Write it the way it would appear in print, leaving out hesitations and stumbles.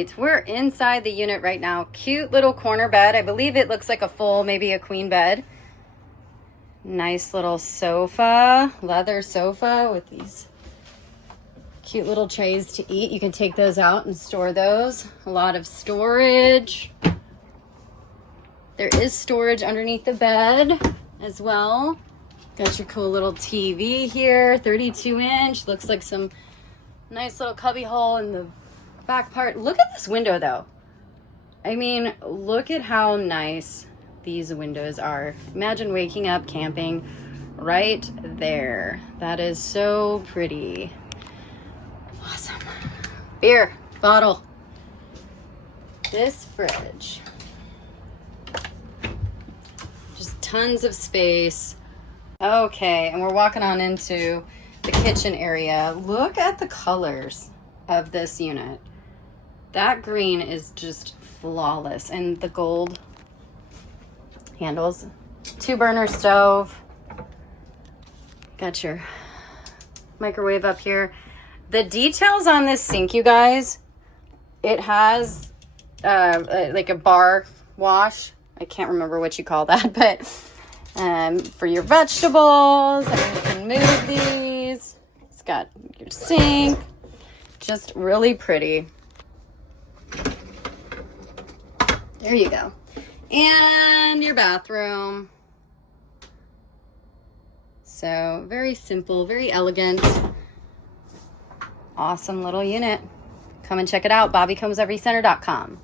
right, we're inside the unit right now. Cute little corner bed. I believe it looks like a full, maybe a queen bed. Nice little sofa, leather sofa with these cute little trays to eat. You can take those out and store those. A lot of storage. There is storage underneath the bed as well. Got your cool little TV here, 32-inch. Looks like some nice little cubby hole in the back part. Look at this window though. I mean, look at how nice these windows are. Imagine waking up camping right there. That is so pretty. Awesome. Beer bottle. This fridge. Just tons of space. Okay, and we're walking on into the kitchen area. Look at the colors of this unit. That green is just flawless, and the gold handles. 2-burner stove. Got your microwave up here. The details on this sink, you guys, it has like a bar wash. I can't remember what you call that, but for your vegetables, and you can move these. It's got your sink. Just really pretty. There you go. And your bathroom. So very simple, very elegant. Awesome little unit. Come and check it out. BobbyCombsEveryCenter.com.